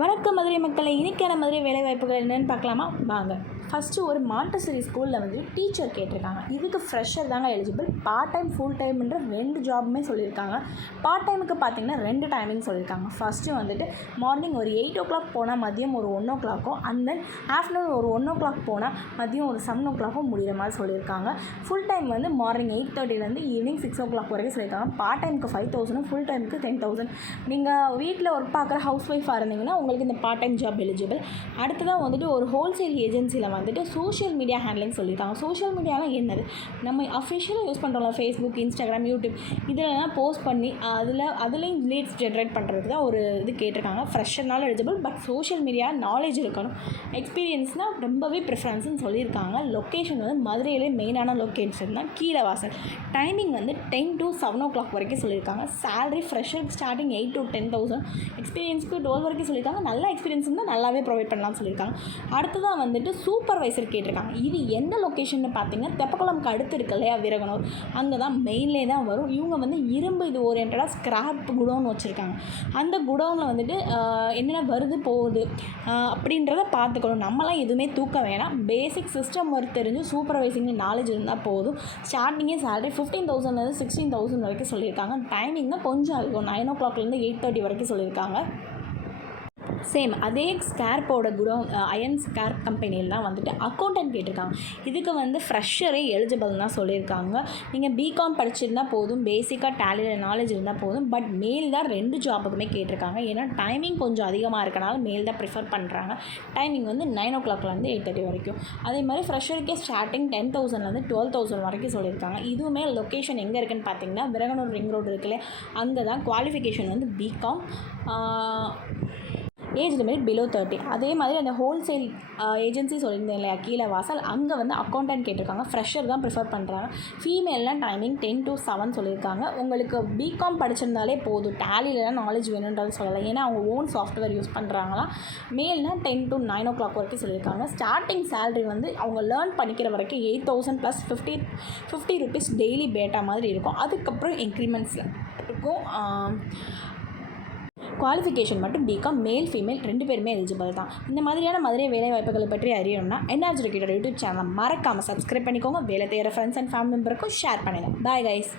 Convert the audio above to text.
வணக்கம் மதுரை மக்களை இன்றைக்கான மதுரை வேலை வாய்ப்புகள் என்னென்னு பார்க்கலாமா? வாங்க. ஃபஸ்ட்டு ஒரு மாண்டசரி ஸ்கூலில் வந்து டீச்சர் கேட்டிருக்காங்க. இதுக்கு ஃப்ரெஷர் தாங்க எலிஜிபிள் பார்ட் டைம் ஃபுல் டைம்ன்ற ரெண்டு ஜாபுமே சொல்லியிருக்காங்க. பார்ட் டைமுக்கு பார்த்தீங்கன்னா ரெண்டு டைமிங் சொல்லியிருக்காங்க. ஃபஸ்ட்டு வந்துட்டு மார்னிங் ஒரு எயிட் ஓ கிளாக் போனால் மதியம் ஒரு ஒன் ஓ கிளாக்கும் அண்ட் தென் ஆஃப்டர்நூன் ஒரு ஒன் ஓ கிளாக் போனால் மதியம் ஒரு செவன் ஓ கிளாக்கும் முடிகிற மாதிரி சொல்லியிருக்காங்க. ஃபுல் டைம் வந்து மார்னிங் எயிட் தேர்ட்டிலேருந்து ஈவினிங் சிக்ஸ் ஓ கிளாக் வரைக்கும் சொல்லியிருக்காங்க. பார்ட் டைமுக்கு ஃபைவ் தௌசண்ட் ஃபுல் டைமுக்கு டென் தௌசண்ட் நீங்கள் வீட்டில் ஒர்க் பார்க்குற ஹவுஸ் ஒய்ஃபாக இருந்தீங்கன்னா உங்களுக்கு இந்த பார்ட் டைம் ஜாப் எலிஜிபிள் அடுத்ததாக வந்துட்டு ஒரு ஹோல்சேல் ஏஜென்சியில் வந்துட்டு சோஷியல் மீடியா ஹேண்ட்லிங் சொல்லியிருக்காங்க சோஷியல் மீடியாலாம் என்னது? நம்ம அஃபிஷியலாக யூஸ் பண்ணுறோம்ல ஃபேஸ்புக் இன்ஸ்டாகிராம் யூடியூப் இதிலலாம் போஸ்ட் பண்ணி அதில் அதுலேயும் லீட்ஸ் ஜென்ரேட் பண்ணுறதுக்கு தான் ஒரு இது கேட்டிருக்காங்க. ஃப்ரெஷர்னால eligible but social media knowledge இருக்கணும். எக்ஸ்பீரியன்ஸ்னால் ரொம்பவே ப்ரிஃபரன்ஸ்னு சொல்லியிருக்காங்க. லொக்கேஷன் வந்து மதுரையிலே மெயினான லொக்கேஷன் தான் கீழே வாசல். டைமிங் வந்து ten to seven o'clock வரைக்கும் சொல்லியிருக்காங்க. Salary fresher starting eight to ten thousand எக்ஸ்பீரியன்ஸ்க்கு twelve வரைக்கும் சொல்லியிருக்காங்க. நல்ல எக்ஸ்பீரியன்ஸ் இருந்தால் நல்லாவே ப்ரொவைட் பண்ணலாம்னு சொல்லியிருக்காங்க. அடுத்ததாக வந்துட்டு சூப்பர்வைசர் கேட்டிருக்காங்க. இது எந்த லொக்கேஷன் பார்த்தீங்கன்னா தெப்பக்குளம்க்கு அடுத்து இருக்கு இல்லையா வீரகனூர். அங்கே தான் மெயின்லே தான் வரும். இவங்க வந்து இரும்பு இது ஓரியன்டாக ஸ்கிராப் குடோன் வச்சுருக்காங்க. அந்த குடோனில் வந்துட்டு என்னென்ன வருது போகுது அப்படின்றத பார்த்துக்கணும் நம்மலாம் எதுவுமே தூக்க வேணாம். பேசிக் சிஸ்டம் ஒர்க் தெரிஞ்சு சூப்பர்வைசிங் நாலேஜ் இருந்தால் போதும். ஸ்டார்டிங்கே சேலரி ஃபிஃப்டீன் தௌசண்ட்லேருந்து சிக்ஸ்டீன் தௌசண்ட் வரைக்கும் சொல்லியிருக்காங்க. டைமிங் தான் கொஞ்சம் இருக்கும். நைன் ஓ கிளாக்லேருந்து எயிட் தேர்ட்டி வரைக்கும் சொல்லியிருக்காங்க. சேம் அதே ஸ்கேர்ப்போட குடோன் அயன் ஸ்கேர் கம்பெனியில் தான் வந்துட்டு அக்கௌண்டன்ட் கேட்டிருக்காங்க. இதுக்கு வந்து ஃப்ரெஷரே எலிஜிபிள் தான் சொல்லியிருக்காங்க. நீங்கள் பிகாம் படிச்சிருந்தா போதும் பேசிக்காக டேலியில் நாலேஜ் இருந்தால் போதும் பட் மேல் தான் ரெண்டு ஜாபுக்குமே கேட்டிருக்காங்க. ஏன்னா டைமிங் கொஞ்சம் அதிகமாக இருக்கனால மேல் தான் ப்ரிஃபர் பண்ணுறாங்க டைமிங் வந்து நைன் ஓ கிளாக்லேருந்து எயிட் தேர்ட்டி வரைக்கும். அதே மாதிரி ஃப்ரெஷருக்கே ஸ்டார்டிங் டென் தௌசண்ட்லேருந்து டுவெல் தௌசண்ட் வரைக்கும் சொல்லியிருக்காங்க. இதுவுமே லொக்கேஷன் எங்கே இருக்குன்னு பார்த்தீங்கன்னா விரகனூர் ரிங் ரோடு இருக்குல்ல அங்கே தான் குவாலிஃபிகேஷன் வந்து BCom age limit below thirty அதே மாதிரி அந்த ஹோல்சேல் ஏஜென்சி uh, சொல்லியிருந்தேன் இல்லையா கீழே வாசல் அங்கே வந்து அக்கௌண்டன்ட் கேட்டிருக்காங்க. ஃப்ரெஷர் தான் ப்ரிஃபர் பண்ணுறாங்க ஃபீமேல்லாம் டைமிங் டென் டு செவன் சொல்லியிருக்காங்க. உங்களுக்கு பிகாம் படிச்சிருந்தாலே போதும். டேலிலலாம் நாலேஜ் வேணுன்றது சொல்லலை. ஏன்னா அவங்க ஓன் சாஃப்ட்வேர் யூஸ் பண்ணுறாங்களா மேல்னா ten to nine o'clock வரைக்கும் சொல்லியிருக்காங்க. ஸ்டார்டிங் சேலரி வந்து அவங்க லேர்ன் பண்ணிக்கிற வரைக்கும் eight thousand plus fifty fifty rupees daily batta மாதிரி இருக்கும். அதுக்கப்புறம் இன்க்ரிமெண்ட்ஸில் இருக்கும். குவாலிஃபிகேஷன் மட்டும் பிகாம் மேல் ஃபீமேல் ரெண்டு பேருமே எலிஜிபிள் தான். இந்த மாதிரியான மதுரை வேலை வாய்ப்புகளை பற்றி அறியணும்னா என்ஆர்ஜி யூடியூப் சேனலை மறக்காமல் சப்ஸ்கிரைப் பண்ணிக்கோங்க. வேலை தேர ஃப்ரெண்ட்ஸ் அண்ட் ஃபேமிலி மெம்பருக்கும் ஷேர் பண்ணுங்கள் பாய் கைஸ்